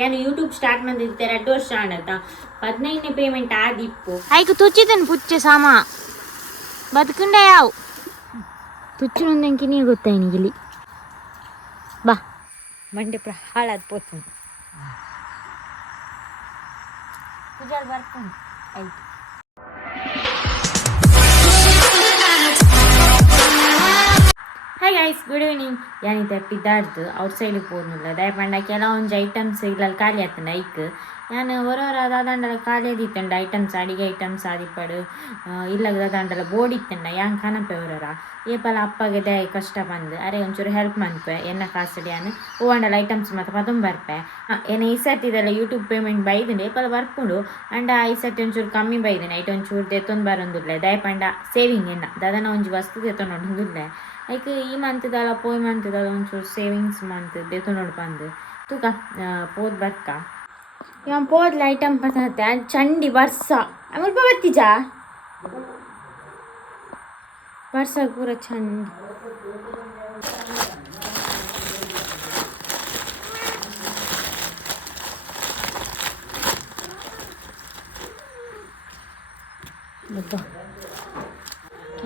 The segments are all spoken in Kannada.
ಯಾನು ಯೂಟ್ಯೂಬ್ ಸ್ಟಾರ್ಟ್ ಮಾಡಿದ್ದೆ 2 ವರ್ಷ ಆಂಡತ 15ನೇ ಪೇಮೆಂಟ್ ಆದಿಪ್ಪು ಐಕು ತುಚ್ಚಿದನು ಪುಚ್ಚೆ ಸಾಮ ಬದುಕಂಡ ಯಾವು ತುಚ್ಚಿನೊಂದೆಂಕಿ ನೀರು ಗೊತ್ತಾಯಿನಿಗಿಲಿ ಬಾ ಮಂಡೆ ಪುರ ಹಾಳಾದ ಪೋತು ಪೂಜಾರ್ ಬರ್ತಾನೆ ಆಯ್ತು. Hi guys, good evening. ಯಾನಿತ್ತೆ ಪಿದ್ದಾಡ್ದು ಔಟ್ಸೈಡಿಗೆ ಹೋದ್ನಿಲ್ಲ ದಯಪಂಡ ಕೆಲವೊಂದು ಐಟಮ್ಸ್ ಇಲ್ಲಲ್ಲಿ ಖಾಲಿ ಆಗ್ತಂಡ ಐಕ್ ನಾನು ಹೊರ ದಾದಂಡಲ ಖಾಲಿ ಆದಿತ್ತಂಡ ಐಟಮ್ಸ್ ಅಡಿಗೆ ಐಟಮ್ಸ್ ಆದಿಪ್ಪಡು ಇಲ್ಲಾಗ ದಾದಂಡಲ ಬೋರ್ಡ್ ಇತ್ತಂಡ ಯಾಂಗ್ ಕನಪೆ ಹೊರ ಏಪಲ ಅಪ್ಪಗೆ ದೇ ಕಷ್ಟ ಬಂದು ಅರೆ ಒಂಚೂರು ಹೆಲ್ಪ್ ಮನ್ಪೆ ಎನ್ನ ಕಾಸಡಿ ಅನ್ನು ಹೂವಂಡಲ ಐಟಮ್ಸ್ ಮತ್ತು ಪದಂ ಬರ್ಪೆ ಏನ ಈ ಸರ್ತಿ ಇದೆಲ್ಲ ಯೂಟ್ಯೂಬ್ ಪೇಮೆಂಟ್ ಬೈದನೆ ಏಪಲ ಬರ್ಪುಂಡು ಅಂಡ ಈ ಸರ್ತಿ ಒಂಚೂರು ಕಮ್ಮಿ ಬೈದನೆ ಐಟ್ ಒಂಚೂರು ದೆತ್ತೊಂದು ಬರೋದಿಲ್ಲ ದಯಪಂಡ ಸೇವಿಂಗ್ ಎನ್ನ ದಾದನ ಒಂಜಿ ವಸ್ತು ದೆತ್ತೊಂದುಂದಿಲ್ಲ ಐಕ್ ಈ ಮಂತ್ದಲ್ಲ ಪೋಯ್ ಮಂತ್ದಲ್ಲ ಒಂಚೂರು ಸೇವಿಂಗ್ಸ್ ಮಂತ್ ದೆತ್ತೊಂಡು ಬಂದು ತೂಕ ಪೋದ್ ಬರ್ಕ ಇವಾಗ ಪೋದ್ಲ ಐಟಮ್ ಪತ್ತೆ ಚಂಡಿ ಬರ್ಸ ಮುಲ್ಪ ಬತ್ತಿಜಾ ಬರ್ಸ ಪೂರ ಚಂಡಿ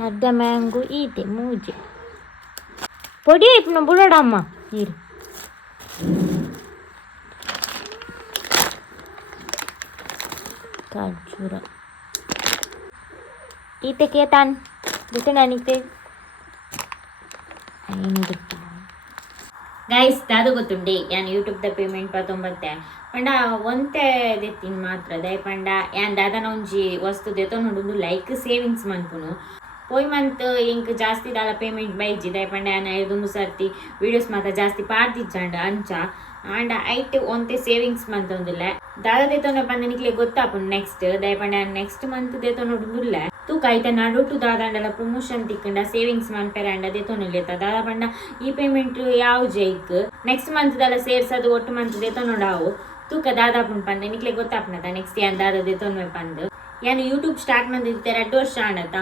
ಅರ್ಧ ಮ್ಯಾಂಗೋ ಈಟೆ ಮೂಜೆ పొడి ఇప్పుడు బుడమ్మ నీరు ఖర్జూర ఈత కేతాన్ దుట్టడానికి ಗೈಸ್ ದಾದು ಗೊತ್ತುಂಡಿ ಯಾನ್ ಯೂಟ್ಯೂಬ್ದ ಪೇಮೆಂಟ್ ಪತ್ತೊಂಬತ್ತೆ ಪಂಡ ಒಂತೆ ದೆತ್ತಿನ ಮಾತ್ರ ದಯಪಂಡ ಯಾನ್ ದಾದನ ಒಂಜಿ ವಸ್ತು ದೆತ್ತೊ ನೋಡುದು ಲೈಕ್ ಸೇವಿಂಗ್ಸ್ ಮನ್ಪುನು ಪೋಯ್ ಮಂತ್ ಇಂಕ್ ಜಾಸ್ತಿ ದಾಲ ಪೇಮೆಂಟ್ ಬೈಜಿ ದಯಪಂಡ ಯಾನ ಐದು ಸರ್ತಿ ವೀಡಿಯೋಸ್ ಮಾತ್ರ ಜಾಸ್ತಿ ಪಾಡ್ದಿಜ್ಜಂಡ ಅಂಚ ಆಂಡ ಐಟ್ ಒಂತೆ ಸೇವಿಂಗ್ಸ್ ಮಂತ್ ಒಂದಿಲ್ಲ ದಾದ ದೇತೊಂಡ ಬಂದ ನಿಕ್ಲೆ ಗೊತ್ತಾಪುಂಡು ನೆಕ್ಸ್ಟ್ ದಯಪಂಡ ನೆಕ್ಸ್ಟ್ ಮಂತ್ ದೇತೊ ನೋಡುದಿಲ್ಲ ತೂಕ ಐತ ನಡುಟು ದಾದಂಡಲ ಪ್ರಮೋಷನ್ ತಿಕ್ಕಂಡ ಸೇವಿಂಗ್ಸ್ ಮನ್ಪೆರ ಅಂಡ ದೇತೊನುಲೇತ ದಾದ ಪಂಡ ಈ ಪೇಮೆಂಟ್ ಯಾವ ಜೈಕ್ ನೆಕ್ಸ್ಟ್ ಮಂತ್ ದಲ ಸೇರ್ಸದು ಒಟ್ಟು ಮಂತ್ ದೇತೊನೋಡಾವು ತೂಕ ದಾದಾಪುಂಡು ಪಂದ ನಿಕ್ಲೆ ಗೊತ್ತಾಪುನತ ನೆಕ್ಸ್ಟ್ ಯಾನ್ ದಾದ ದೇತೊನ್ವೆ ಪಂದು ಯಾನು ಯೂಟ್ಯೂಬ್ ಸ್ಟಾರ್ಟ್ ಮಾಡಿದ್ದೆ 2 ವರ್ಷ ಆಂಡತ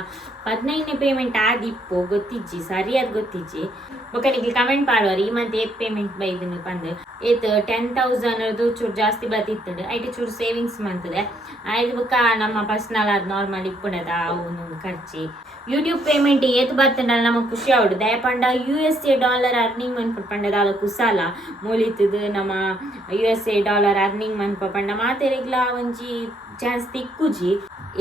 15ನೇ ಪೇಮೆಂಟ್ ಆದಿಪ್ಪು ಗೊತ್ತಿಜ್ಜಿ ಸರಿಯಾದ ಗೊತ್ತಿಜ್ಜಿ ಒಕ್ಕನಿಗೆ ಕಮೆಂಟ್ ಮಾಡುವರು ಈ ಮಂತ್ ಏತ್ ಪೇಮೆಂಟ್ ಬೈದನು ಪಂದು ಏತ್ 10,000 ಚೂರು ಜಾಸ್ತಿ ಬತ್ತಿತ್ತದು ಐಟಿ ಚೂರು ಸೇವಿಂಗ್ಸ್ ಮಂತದೆ ಆಯ್ತು ಬುಕ್ಕ ನಮ್ಮ ಪರ್ಸ್ನಲ್ ಅದು ನಾರ್ಮಲ್ ಇಪ್ಪುಣದ ಅವನು ಖರ್ಚಿ ಯೂಟ್ಯೂಬ್ ಪೇಮೆಂಟ್ ಏತ್ ಬರ್ತಂಡಲ್ಲ ನಮಗೆ ಖುಷಿ ಆವಡು ದಯಪಂಡ $US ಅರ್ನಿಂಗ್ ಮನ್ಪು ಪಂಡದಾಲ ಕುಸಾಲ ಮೂಲಿತದು ನಮ್ಮ $US ಅರ್ನಿಂಗ್ ಮನ್ಪ ಪಂಡ ಮಾತೆರೆಗ್ಲ ಒಂಜಿ ಚಾನ್ಸ್ ತಿಕ್ಕುಜಿ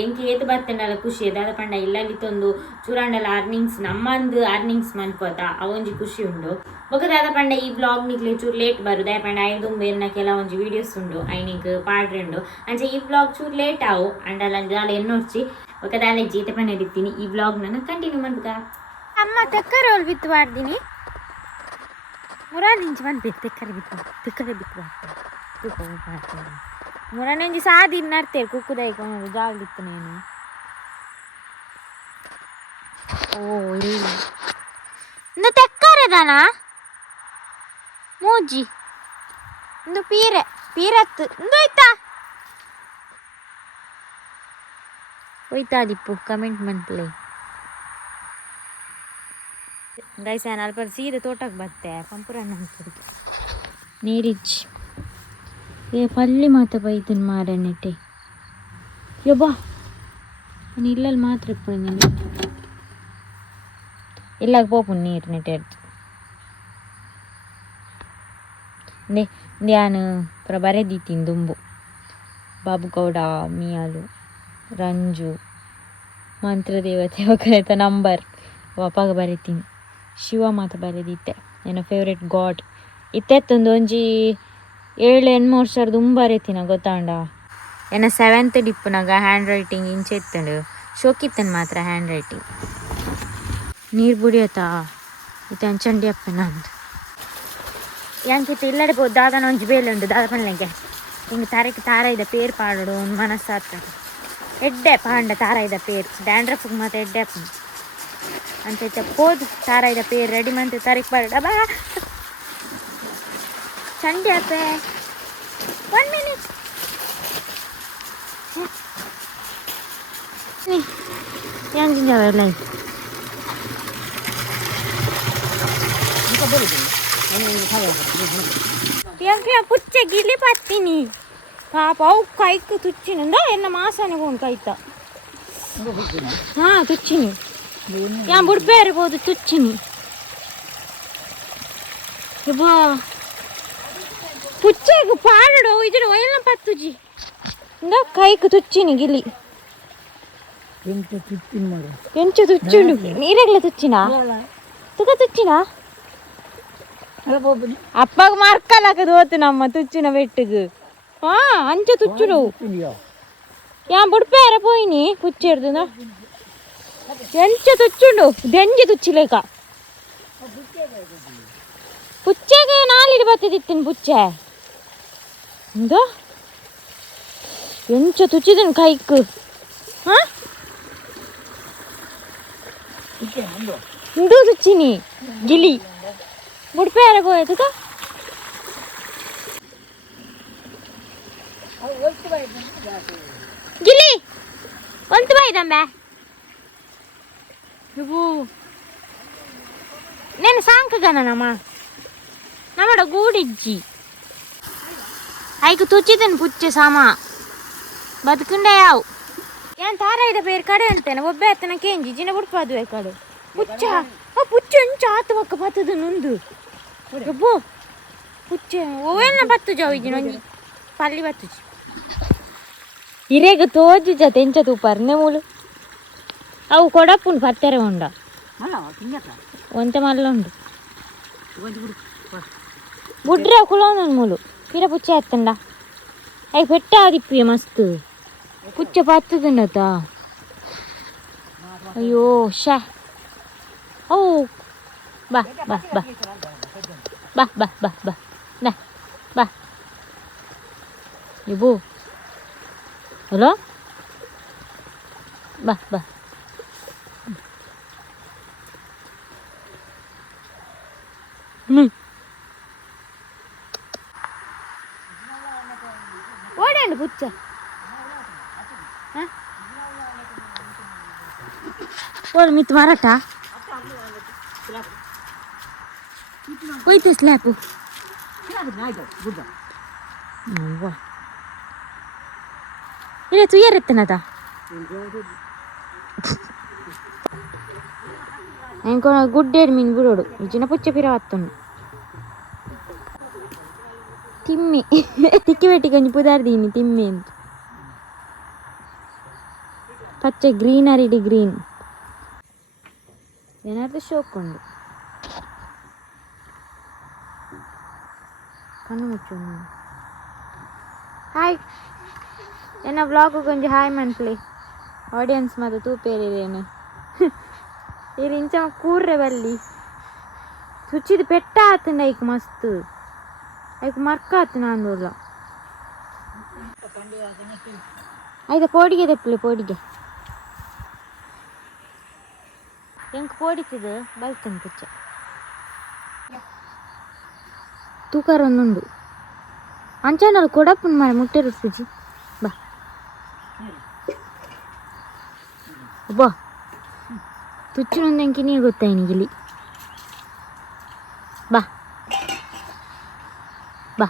ಎಂಕಿ ಏತ್ ಬರ್ತಂಡಲ್ಲ ಖುಷಿ ದಾದ ಪಂಡ ಇಲ್ಲಲ್ಲಿ ತೊಂದು ಚೂರಾಂಡಲ ಅರ್ನಿಂಗ್ಸ್ ನಮ್ಮಂದು ಅರ್ನಿಂಗ್ಸ್ ಮನ್ಪೋತ ಅವೊಂಜಿ ಖುಷಿ ಉಂಡು ಬೊಕ ದಾದ ಪಂಡ ಈ ಬ್ಲಾಗ್ ನಿಕ್ಲೆ ಚೂರು ಲೇಟ್ ಬರು ದಯಪಂಡ ಐದುಂಬೇರ್ನ ಕೆಲವೊಂಜಿ ವೀಡಿಯೋಸ್ ಉಂಡು ಐನಿಕ್ ಪಾಡ್ರೆಂಡು ಅಂಚೆ ಈ ಬ್ಲಾಗ್ ಚೂರು ಲೇಟ್ ಆವು ಅಂಡಲ ದಾಲ ಎನ್ನೊಡ್ಚಿ ఒక దాని జీత పని ఎడిತೀನಿ ఈ వ్లాగ్ ನಾನು ಕಂಟಿನ್ಯೂ ಮಾಡ್ಬೇಕ ಅಮ್ಮ ತೆಕ್ಕರೆ ಒಲ್ ಬಿತ್ತು ಮಾಡ್ತೀನಿ ಮುರಾನಿಂಚ್ ಬಂದು ತೆಕ್ಕರೆ ಬಿತ್ತು ಮುರಾನಿಂಚಿ ಸಾದಿ ನಡ್ತೇವೆ ಕುಕ್ಕುದಾಯ್ಕೊಂಡು ಜಾಗ್ಲಿತ್ತು ನೀನು ಓ ಇಲ್ಲ ಇಂದು ತೆಕ್ಕರೆದಾನ ಮೂಜಿ ಇಂದು ಪೀರತ್ತು ಇಂದು ಆಯ್ತಾ ಹೋಯ್ತಾದಿಪ್ಪು ಕಮೆಂಟ್ ಮನ್ಪ್ಲೆ ಗೈಸ್ ನಾನು ಅಲ್ಪ ಸೀರೆ ತೋಟಕ್ಕೆ ಬತ್ತೆ ಪಂಪುರನ್ನ ಹಾಕಿದ್ದು ನೀರಿಚ್ಚಿ ಏ ಪಲ್ಲಿ ಮಾತ್ರ ಬೈತನ್ ಮಾರ ನೆಟ್ಟೆ ಯಬ್ಬಾ ನಾನು ಇಲ್ಲಲ್ಲಿ ಮಾತ್ರ ಇಪ್ಪು ನೀನು ಇಲ್ಲಾಗ ಪೋಪು ನೀರು ನೆಟ್ಟೆ ನಾನು ಪುರ ಬರೆದಿತ್ತೀನಿ ದುಂಬು ಬಾಬು ಗೌಡ ಮಿಯಾಲು ರಂಜು ಮಂತ್ರದೇವತೆ ಒಕ್ಕರೇತ ನಂಬರ್ ವಾಪಾಗ ಬರೀತೀನಿ ಶಿವ ಮಾತ್ರ ಬರೆದಿತ್ತೆ ನನ್ನ ಫೇವ್ರೆಟ್ ಗಾಡ್ ಇತ್ತೆತ್ತೊಂದು ಒಂಜಿ 7-8 ವರ್ಷ ತುಂಬ ಬರೀತೀನ ಗೊತ್ತಾಂಡ ಏನ 7th ಡಿಪ್ಪುನಾಗ ಹ್ಯಾಂಡ್ ರೈಟಿಂಗ್ ಇಂಚೆ ಎತ್ತಂಡು ಶೋಕಿತ್ತನ್ ಮಾತ್ರ ಹ್ಯಾಂಡ್ ರೈಟಿಂಗ್ ನೀರು ಬುಡಿಯತ್ತಾ ಇತ್ತು ಅಂಚಂಡಿ ಅಪ್ಪ ನಂದು ಯಾಂಕಿತ್ತು ಇಲ್ಲಡೆ ಪೋ ದಾದನ ಒಂಜಿ ಬೇಲೆ ಉಂಟು ದಾದ ಪಣ್ಣಗೆ ಹಿಂಗೆ ತಾರಕ್ಕೆ ತಾರ ಇದ್ದ ಪೇರು ಪಾಡೋಡು ಒಂದು ಮನಸ್ಸಾಗ್ತದೆ ಎಡ್ಡೆ ಪಾಂಡ ತಾರಾಯ್ದ ಪೇರು ಡ್ಯಾಂಡ್ರಫ್ಗೆ ಮತ್ತೆ ಎಡ್ಡೆ ಅಂತ ಹೋದು ತಾರಾಯ್ದ ಪೇರು ರೆಡಿ ಮಂತ್ ತಾರೀಕು ಪಾಡ ಬಾ ಚಂಡಿ ಅಪ್ಪೆ 1 minute ಹೆಂಗಿಂಜವೆಲ್ಲ ಎಂಕ್ಲ ಪುಚ್ಚೆ ಗಿಲಿ ಪತ್ತಿನಿ ಪಾಪ ಅವು ಕೈಕ್ ತುಚ್ಚಿನಿಂದ ಎನ್ನ ಮಾಸನೆ ಕೊಂಡು ಕೈತ ಹಾಂ ತುಚ್ಚಿನಿ ಯಾ ಬುಡ್ಬೇರೆ ಹೋದು ತುಚ್ಚಿನಿ ಬಾ ಪುಚ್ಚೆಗೆ ಪಾಡಡು ಇದ್ರ ಎಲ್ಲ ಪತ್ತುಜಿ ಇಂದ ಕೈಕ್ ತುಚ್ಚಿನಿ ಗಿಲಿ ಎಂಚ ತುಚ್ಚುಂಡು ನೀರಾಗ್ಲ ತುಚ್ಚಿನಾ ತುಕ ತುಚ್ಚಿನಾ ಅಪ್ಪಗ ಮರ್ಕಲಾಕದು ಹೋತು ನಮ್ಮ ತುಚ್ಚಿನ ಬೆಟ್ಟಿಗೆ ಹಾ ಅಂಚ ತುಚ್ಚುಡು ಯಾ ಬುಡ್ಪೇರೆ ಪೋಯಿನಿ ಪುಚ್ಚೆ ಹಿಡ್ದು ಎಂಚ ತುಚ್ಚುಂಡು ದೆಂಜಿ ತುಚ್ಚಿಲೇಕ ಪುಚ್ಚೆಗೆ ನಾಲಿಗೆ ಬತ್ತಿದಿತ್ತಿನ ಪುಚ್ಚೆ ಇಂದ ಎಂಚ ತುಚ್ಚಿದನು ಕೈಕ್ ಹಾ ಇಂದು ತುಚ್ಚಿನಿ ಗಿಲಿ ಬುಡ್ಪೇರೆ ಹೋಯ್ತು ಗಿಲಿ ಒಂತು ಬಾಯ್ದಂಬೆ ಇವು నేను సాంకగానమ్మా నమ్మడ గూడిజ్జి ఐకు తుచ్చితను పుచ్చే సామా బతుకుండేయావు ఏం తారాయిದ పేరు కಡೆ ಅಂತೇನೆ ಒಬ್ಬೆ ಅತ್ತನ ಕೇಂಜಿ ಜಿನ ಬುಡ್ಪಾದು ಕಡೆ ಪುಚ್ಚ ಆ ಪುಚ್ಚ ಎಂಚ ಆತ ಒಕ್ಕ ಪತ್ತದ ನುಂದು ಒಬ್ಬು ಪುಚ್ಚೆ ಓವೆನ್ನ ಪತ್ತು ಜಾವು ಇಜಿನ ಒಂಜಿ ಪಲ್ಲಿ ಪತ್ತುಜಿ ಇರೇಗ ತೋಜಿ ಜತೆ ಎಂಚ ತೂಪಾರ್ನೆ ಮೂಲು ಅವು ಕೊಡಪ್ಪುಂಡು ಪತ್ತೆರೆ ಉಂಡ ಒಂತೆ ಮಲ್ಲ ಉಂಡು ಬುಡ್ರೆ ಕುಲೋನ ಮೂಲು ಪಿರ ಪುಚ್ಚೆ ಎತ್ತಂಡ ಅಯ್ಯ ಪೆಟ್ಟ ಆದಿಪ್ಪಿ ಮಸ್ತ್ ಪುಚ್ಚೆ ಪತ್ತದನ್ನತ ಅಯ್ಯೋ ಶಾ ಓ ಬಾ ಬಾ ಬಾ ಬಾ ಬಾ ಬಾ ಬಾ ನಾ ಬಾ ಇಬು ಹಲೋ ಬಾ ಬಾ ಓಡಂಡು ಪುಚ್ಚ ಓಡ್ ಮಿತ್ ಮಾರಾಟ ಹೋಯ್ತು ಸ್ಲ್ಯಾಪು ಇಲ್ಲ ತುಯ್ಯರೆತ್ತನದ ಎಂಕೊ ಗುಡ್ಡೇರು ಮೀನು ಬಿಡೋಡು ಇಜಿನ ಪುಚ್ಚ ಪಿರ ಹತ್ತುಂಡು ತಿಮ್ಮಿ ತಿಕ್ಕಿ ಬೆಟ್ಟಿ ಕಂಜಿ ಪುದಾರ್ದೀನಿ ತಿಮ್ಮಿ ಅಂತ ಪಚ್ಚೆ ಗ್ರೀನರಿ ಡಿ ಗ್ರೀನ್ ಏನಾದ್ರು ಶೋಕೊಂಡು ಕಣ್ಣು ಮುಚ್ಚು ಹಾಯ್ ಏನ ವ್ಲಾಗು ಕೊಂಚ ಹಾಯ್ ಮನ್ಪ್ಲಿ ಆಡಿಯನ್ಸ್ ಮಾತ್ರ ತೂಪೇರೇನು ಇಲ್ಲಿ ಇಂಚ ಕೂರ್ರೆ ಬಲ್ಲಿ ಸುಚ್ಚಿದ ಪೆಟ್ಟ ಆತಂಡ ಐಕ್ ಮಸ್ತ್ ಐಕ್ ಮರ್ಕ ಆತು ನಾಂದೂರ್ಲ ಆಯ್ತಾ ಪೋಡಿಗೆ ತೆಪ್ಪಲೆ ಪೋಡಿಗೆ ಎಂಕ್ ಪೋಡಿತದ ಬಲ್ತನ್ ಪುಚ್ಚ ತೂಕಾರ ಒಂದುಂಡು ಅಂಚನಲ್ಲ ಕೊಡಪ್ಪನ ಮರ ಮುಟ್ಟೆ ರುಪ್ಪುಜಿ ಬಾ ಬಾ ತುಚ್ಚಿನೊಂದಂಕಿ ನೀರು ಗೊತ್ತಾಯಿನಿ ಗಿಲಿ ಬಾ ಬಾ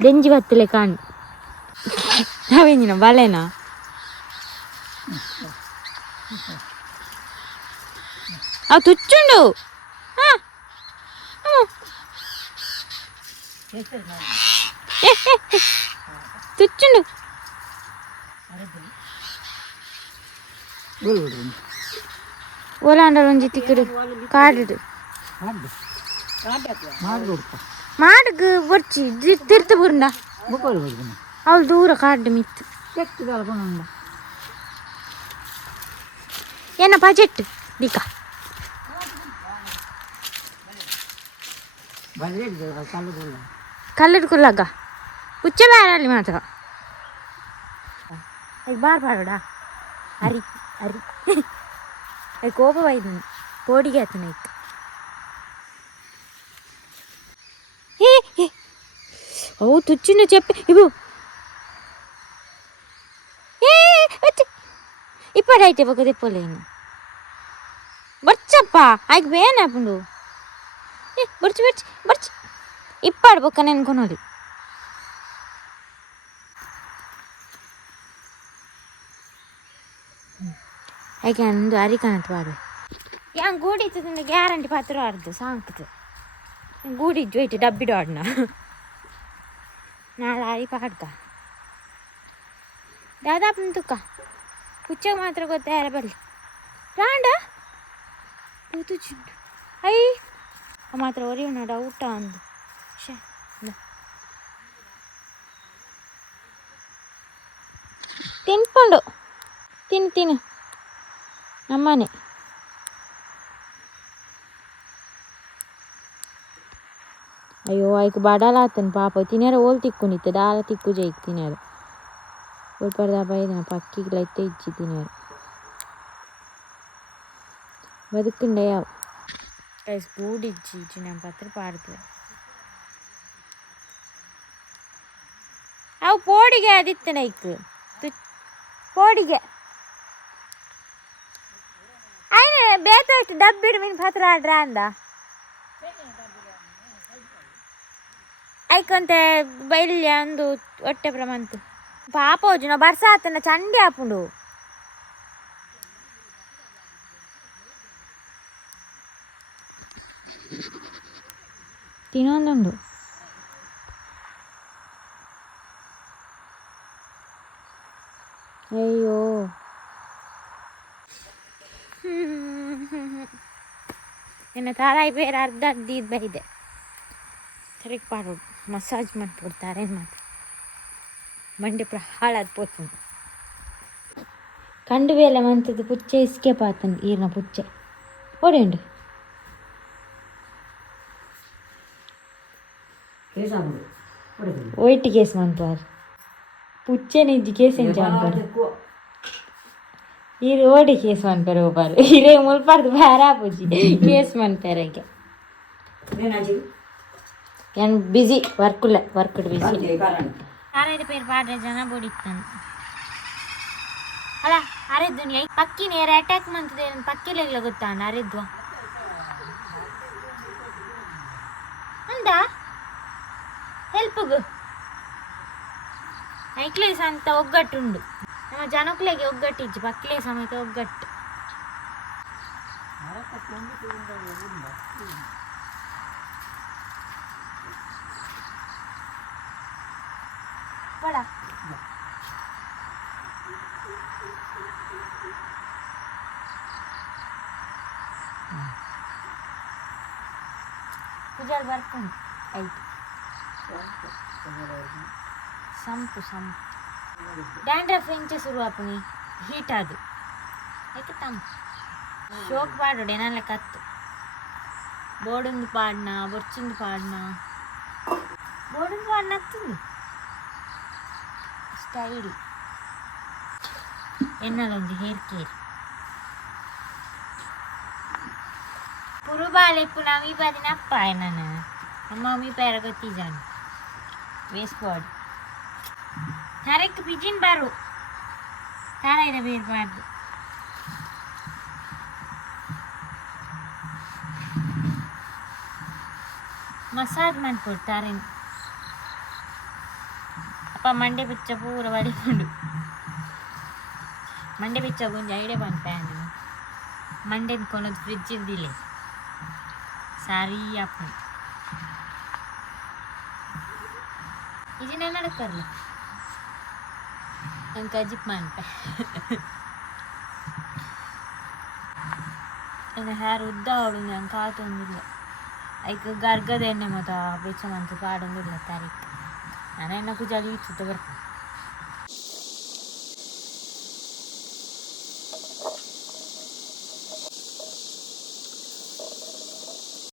ದೆಂಜಿ ಬತ್ತಲೆ ಕಾಣು ನಾವೇಂಜಿನ ಬಲೆನಾ ಅವು ತುಚ್ಚುಂಡು ಹಾಂ ತುಚ್ಚುಂಡು ಓಲಾಂಡ ಒಂಜಿ ತಿಕ್ಕಡು ಕಾಡು ಮಾಡುಗು ಬರ್ಚಿ ತಿರ್ತ ಬುರುಂಡ ಅವಳು ದೂರ ಕಾಡು ಮಿತ್ತು ಏನ ಬಜೆಟ್ ದಿಕ್ಕ ಕಲ್ಲಡ್ ಕುಲ್ಲಾಗ ಹುಚ್ಚ ಬೇರಲ್ಲಿ ಮಾತ್ರ ಈಗ ಬಾರ್ ಬಾರೋಡ ಅರಿ ಅರಿ ಅದು ಕೋಪವಾಯ್ತು ಕೋಡಿಗೆ ಆತನ ಇತ್ತು ಅವು ತುಚ್ಚಿನ ಚೆಪ್ಪೆ ಇವು ಇಪ್ಪಡೈತೆ ಬಗ್ಗ ತೆಪ್ಪಲ್ಲ ಇನ್ನು ಬರ್ಚಪ್ಪ ಆಯ್ಕೆ ಬೇನ ಪುಂಡು ಬರ್ಚಿ ಬರ್ಚಿ ಬರ್ಚಿ ಇಪ್ಪಾಡು ಬೊಕ್ಕ ನೆನ್ಕೊನೋಲಿ ಯಾಕೆ ಒಂದು ಅರಿಕನತ್ ಬಾಡು ಯಾನ್ ಗೂಡಿತ್ತದ ಗ್ಯಾರಂಟಿ ಪಾತ್ರ ಆಡ್ದು ಸಾಂಕ್ದು ಗೂಡಿದ್ದು ಹೋಯ್ತು ಡಬ್ಬಿಡು ಆಡ್ನ ನಾಳೆ ಅರಿ ಪಾಡ್ಕ ದಾದಾಪನ ತುಕ್ಕ ಹುಚ್ಚಗೆ ಮಾತ್ರ ಗೊತ್ತಾರ ಬರಲಿ ರಾಂಡ ಕೂತು ಚಿಂಟು ಐ ಮಾತ್ರ ಒರಿಯೋಣ ಊಟ ಅಂದು ಶೇ ತಿನ್ಕೊಂಡು ತಿನ್ನು ನಮ್ಮನೆ ಅಯ್ಯೋ ಆಯ್ಕೆ ಬಡಲ ಆತನ ಪಾಪ ತಿನ್ಯಾರ ಓಲ್ ತಿಕ್ಕೊಂಡಿತ್ತು ದಾಲ ತಿಕ್ಕು ಜೈಕ್ ತಿನ್ಯಾರ ಒಳ್ಪರ್ದ ಬೈದನ ಪಕ್ಕಿಗೆ ಇತ್ತೆ ಇಚ್ಚಿ ತಿನ್ಯಾರ ಬದುಕಂಡೆ ಯಾವ ಕೈಸ್ ಗೂಡಿಚ್ಚಿ ಇಚ್ಚಿ ನಮ್ಮ ಪತ್ರ ಪಾಡ್ತೇವೆ ಅವು ಪೋಡಿಗೆ ಅದಿತ್ತನ ಇಕ್ಕು ಪೋಡಿಗೆ ಆಯ್ನ ಬೇತಾಯ್ತು ಡಬ್ಬಿಡು ಮೀನು ಪತ್ರ ಆಡ್ರ ಅಂದ ಐಕಂತೆ ಬೈಲ್ಯ ಒಂದು ಹೊಟ್ಟೆ ಪ್ರಮಂತು ಪಾಪ ಹೋಜು ನಾ ಬರ್ಸ ಆತನ ಚಂಡಿ ಹಾಪುಂಡು ತಿನ್ನೊಂದುಂಡು ಅಯ್ಯೋ ನಿನ್ನ ತಾರಾಯಿ ಬೇರೆ ಅರ್ಧ ಇದ್ದು ಬೈದೆ ಸರಿ ಪಾಡೋದು ಮಸಾಜ್ ಮಾಡಿಕೊಡ್ತಾರೆ ಮಾತು ಮಂಡೆ ಪುರ ಹಾಳಾದ ಪೋತು ಕಂಡು ಬೇಲೆ ಮಂತದ್ದು ಪುಚ್ಚೆ ಇಸ್ಕೆ ಪಾತಂದು ಈರ್ನ ಪುಚ್ಚೆ ಓಡೇಂಡು ಒಯ್ಟ್ ಕೇಸ್ ಮಂತ್ವಾರ್ ಪುಚ್ಚೆ ನಿಜ್ಜಿ ಕೇಸ್ ಎಂಜ ಅನ್ಪಾರು ಈರು ಓಡಿ ಕೇಸ್ ಮನ್ಪೇರು ಹೋಗ್ಬಾರು ಇರೇ ಮುಲ್ಪಾರ್ದು ಬೇರೆ ಪೂಜಿ ಕೇಸ್ ಮನ್ಪೇರಕ್ಕೆ ಏನು ಬಿಸಿ ವರ್ಕುಲ್ಲ ವರ್ಕ್ಡ್ ಬಿಸಿ ಆರೈದು ಪೇರು ಪಾಡ್ರೆ ಜನ ಬೋಡಿತ್ತಾನೆ ಅಲ್ಲ ಅರೆದ್ದು ನೀ ಪಕ್ಕಿ ನೇರ ಅಟ್ಯಾಕ್ ಮಾಡ್ತಿದೆ ಪಕ್ಕಿಲೆಲ್ಲ ಗೊತ್ತಾನ ಅರೆದ್ವಾ ಅಂದ ಹೆಲ್ಪ್ಗು ಐಕ್ಲೇಸ್ ಅಂತ ಒಗ್ಗಟ್ಟುಂಡು ನಮ್ಮ ಜನಕ್ಲೆಗೆ ಒಗ್ಗಟ್ಟಿಜ್ಜಿ ಪಕ್ಕಿಲೆ ಸಮೇತ ಒಗ್ಗಟ್ಟು ಬಡ ಪೂಜಾಲ್ ಬರ್ಕೊಂಡು ಆಯ್ತು ಸಂಪು ಡ್ಯಾಂಡ್ರಫ್ ಇಂಚೆ ಶುರು ಆಪುನಿ ಹೀಟ್ ಅದು ಯಾಕೆ ತಂಪು ಶೋಕ್ ಪಾಡೋಡು ಏನಲ್ಲ ಕತ್ತು ಬೋಡೊಂದು ಪಾಡ್ನ ಬೊರ್ಚಿಂದು ಪಾಡ್ನ ಬೋಡೊಂದು ಪಾಡ್ನ ಹತ್ತುಂದು ಸ್ಟೈಲ್ ಎನ್ನಲೊಂದು ಹೇರ್ ಕೇರ್ ಪುರುಬಾಲೆಪ್ಪು ನಾವು ಈ ಬಾದಿನ ಅಪ್ಪ ನಾನು ನಮ್ಮ ಮಮ್ಮಿ ಪೇರ ಗೊತ್ತಿದ್ದಾನೆ ವೇಸ್ಟ್ ಬಾಡಿ ತಾರಕ್ಕೆ ಪಿಜಿನ್ ಬಾರು ತಾರ ಇದೆ ಬೇರ್ಬಾರ್ದು ಮಸಾಜ್ ಮಾಡಿಕೊಡ್ತಾರೆ ಅಪ್ಪ ಮಂಡೆ ಬಿಚ್ಚ ಪೂರ ಬಡಿಕೊಂಡು ಮಂಡೆ ಬಿಚ್ಚ ಗೊಂಜ ಐಡಿಯಾ ಬಂದು ಪ್ಯಾನ್ ಮಂಡೆ ಕೊನೋದು ಫ್ರಿಜ್ ಇದ್ದಿಲ್ಲ ಸಾರಿ ಅಪ್ಪ ಇದನ್ನೇ ನಡಕರ್ಲ ನನ್ನ ಕಜಿಪ್ ಮಾಡ್ಪೆ ನನ್ನ ಹೇರ್ ಉದ್ದ ಅವಳು ನಂಗೆ ಕಾತೊಂದಿಲ್ಲ ಐಕ ಗರ್ಗದ ಎಣ್ಣೆ ಮತ್ತು ಬೆಚ್ಚ ಮಂತು ಪಾಡೊಂದಿಲ್ಲ ತಾರೀಕು ನಾನು ಎಣ್ಣೆ ಕುಜಾಲಿ ಇತ್ತು ಬರ್ತೀನಿ